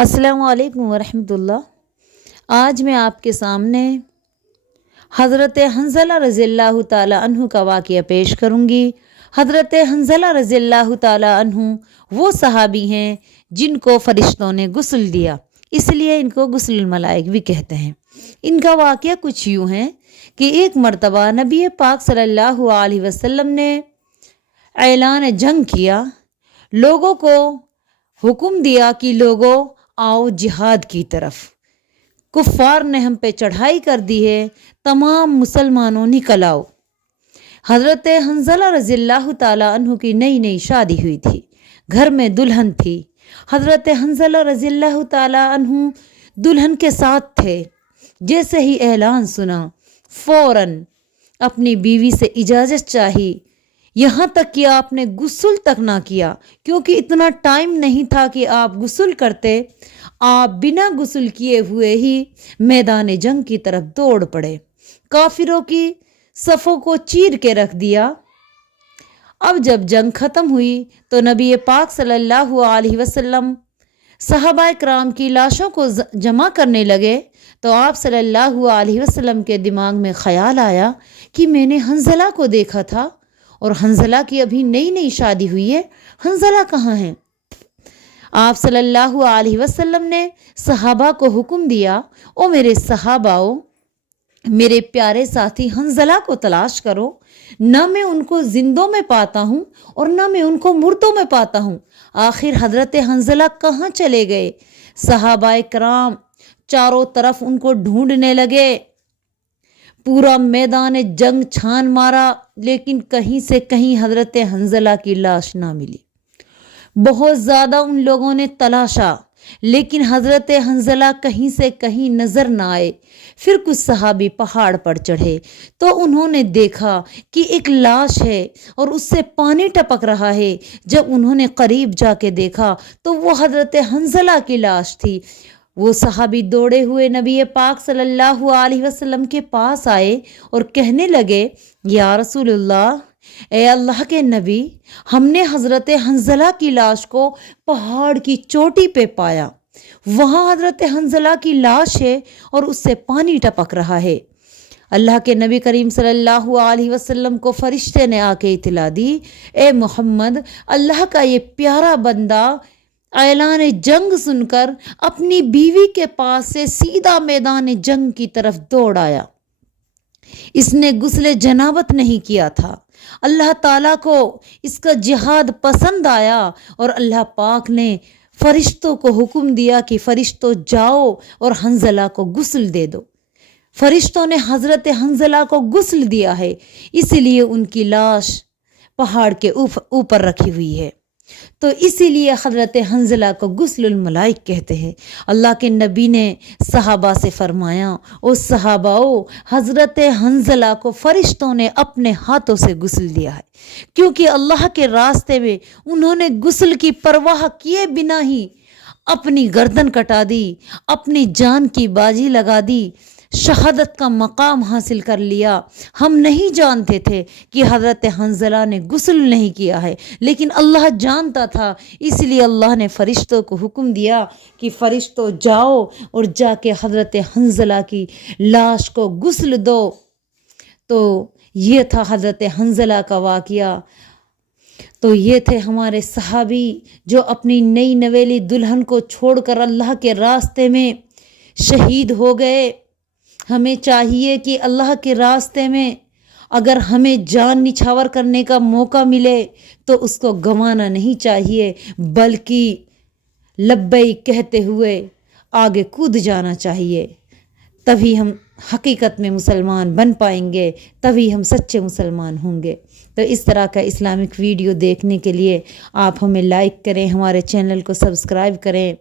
السلام علیکم ورحمۃ اللہ۔ آج میں آپ کے سامنے حضرت حنظلہ رضی اللہ تعالیٰ عنہ کا واقعہ پیش کروں گی۔ حضرت حنظلہ رضی اللہ تعالیٰ عنہ وہ صحابی ہیں جن کو فرشتوں نے غسل دیا، اس لیے ان کو غسل الملائک بھی کہتے ہیں۔ ان کا واقعہ کچھ یوں ہے کہ ایک مرتبہ نبی پاک صلی اللہ علیہ وسلم نے اعلان جنگ کیا، لوگوں کو حکم دیا کہ لوگوں آؤ جہاد کی طرف، کفار نے ہم پہ چڑھائی کر دی ہے، تمام مسلمانوں نکل آؤ۔ حضرت حنظلہ رضی اللہ تعالیٰ عنہ کی نئی نئی شادی ہوئی تھی، گھر میں دلہن تھی۔ حضرت حنظلہ رضی اللہ تعالیٰ عنہ دلہن کے ساتھ تھے۔ جیسے ہی اعلان سنا فوراً اپنی بیوی سے اجازت چاہی، یہاں تک کہ آپ نے غسل تک نہ کیا، کیونکہ اتنا ٹائم نہیں تھا کہ آپ غسل کرتے۔ آپ بنا غسل کیے ہوئے ہی میدان جنگ کی طرف دوڑ پڑے، کافروں کی صفوں کو چیر کے رکھ دیا۔ اب جب جنگ ختم ہوئی تو نبی پاک صلی اللہ علیہ وسلم صحابہ کرام کی لاشوں کو جمع کرنے لگے تو آپ صلی اللہ علیہ وسلم کے دماغ میں خیال آیا کہ میں نے حنظلہ کو دیکھا تھا، اور حنظلہ کی ابھی نئی نئی شادی ہوئی ہے، حنظلہ کہاں ہے؟ آپ صلی اللہ علیہ وسلم نے صحابہ کو حکم دیا، او میرے صحاباؤ، میرے پیارے ساتھی حنظلہ کو تلاش کرو، نہ میں ان کو زندوں میں پاتا ہوں اور نہ میں ان کو مردوں میں پاتا ہوں۔ آخر حضرت حنظلہ کہاں چلے گئے؟ صحابہ کرام چاروں طرف ان کو ڈھونڈنے لگے، پورا میدان جنگ چھان مارا، لیکن کہیں سے کہیں حضرت حنظلہ کی لاش نہ ملی۔ بہت زیادہ ان لوگوں نے تلاشا، لیکن حضرت حنظلہ کہیں سے کہیں نظر نہ آئے۔ پھر کچھ صحابی پہاڑ پر چڑھے تو انہوں نے دیکھا کہ ایک لاش ہے اور اس سے پانی ٹپک رہا ہے۔ جب انہوں نے قریب جا کے دیکھا تو وہ حضرت حنظلہ کی لاش تھی۔ وہ صحابی دوڑے ہوئے نبی پاک صلی اللہ علیہ وسلم کے پاس آئے اور کہنے لگے، یا رسول اللہ، اے اللہ کے نبی، ہم نے حضرت حنظلہ کی لاش کو پہاڑ کی چوٹی پہ پایا، وہاں حضرت حنظلہ کی لاش ہے اور اس سے پانی ٹپک رہا ہے۔ اللہ کے نبی کریم صلی اللہ علیہ وسلم کو فرشتے نے آ کے اطلاع دی، اے محمد، اللہ کا یہ پیارا بندہ اعلان جنگ سن کر اپنی بیوی کے پاس سے سیدھا میدان جنگ کی طرف دوڑ آیا۔ اس نے غسل جنابت نہیں کیا تھا۔ اللہ تعالیٰ کو اس کا جہاد پسند آیا اور اللہ پاک نے فرشتوں کو حکم دیا کہ فرشتوں جاؤ اور حنظلہ کو غسل دے دو۔ فرشتوں نے حضرت حنظلہ کو غسل دیا ہے، اس لیے ان کی لاش پہاڑ کے اوپر رکھی ہوئی ہے۔ تو اسی لیے حضرت حنظلہ کو غسل الملائک کہتے ہیں۔ اللہ کے نبی نے صحابہ سے فرمایا، او صحاباؤ، حضرت حنظلہ کو فرشتوں نے اپنے ہاتھوں سے غسل دیا ہے، کیونکہ اللہ کے راستے میں انہوں نے غسل کی پرواہ کیے بنا ہی اپنی گردن کٹا دی، اپنی جان کی بازی لگا دی، شہادت کا مقام حاصل کر لیا۔ ہم نہیں جانتے تھے کہ حضرت حنظلہ نے غسل نہیں کیا ہے، لیکن اللہ جانتا تھا، اس لیے اللہ نے فرشتوں کو حکم دیا کہ فرشتوں جاؤ اور جا کے حضرت حنظلہ کی لاش کو غسل دو۔ تو یہ تھا حضرت حنظلہ کا واقعہ۔ تو یہ تھے ہمارے صحابی جو اپنی نئی نویلی دلہن کو چھوڑ کر اللہ کے راستے میں شہید ہو گئے۔ ہمیں چاہیے کہ اللہ کے راستے میں اگر ہمیں جان نچھاور کرنے کا موقع ملے تو اس کو گنوانا نہیں چاہیے، بلکہ لبیک کہتے ہوئے آگے کود جانا چاہیے۔ تبھی ہم حقیقت میں مسلمان بن پائیں گے، تبھی ہم سچے مسلمان ہوں گے۔ تو اس طرح کا اسلامک ویڈیو دیکھنے کے لیے آپ ہمیں لائک کریں، ہمارے چینل کو سبسکرائب کریں۔